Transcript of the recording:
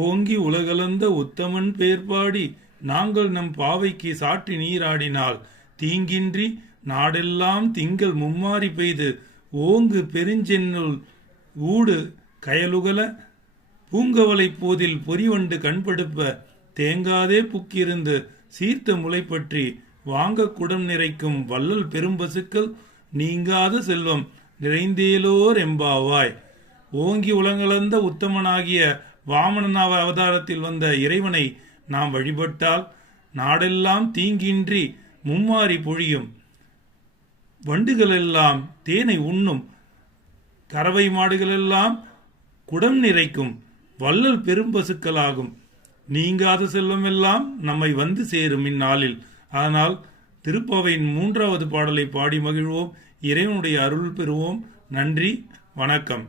ஓங்கி உலகளந்த உத்தமன் பேர்பாடி நாங்கள் நம் பாவைக்கு சாற்றி நீராடினால் தீங்கின்றி நாடெல்லாம் திங்கள் மும்மாறி பெய்து ஓங்கு பெருஞ்சென்னுள் ஊடு கயலுகல பூங்கவலை போதில் பொறிவண்டு கண்படுப்ப தேங்காதே புக்கிருந்து சீர்த்த முளை பற்றி வாங்க குடம் நிறைக்கும் வள்ளல் பெரும்பசுக்கள் நீங்காத செல்வம் நிறைந்தேலோர் எம்பாவாய். ஓங்கி உலகளந்த உத்தமனாகிய வாமன அவதாரத்தில் வந்த இறைவனை நாம் வழிபட்டால் நாடெல்லாம் தீங்கின்றி மும்மாறி பொழியும், வண்டுகளெல்லாம் தேனை உண்ணும், கறவை மாடுகளெல்லாம் குடம் நிறைக்கும், வள்ளல் பெரும்பசுக்களாகும், நீங்காத செல்வமெல்லாம் நம்மை வந்து சேரும் இந்நாளில். ஆனால் திருப்பாவையின் 3வது பாடலை பாடி மகிழ்வோம். இறைவனுடைய அருள் பெறுவோம். நன்றி, வணக்கம்.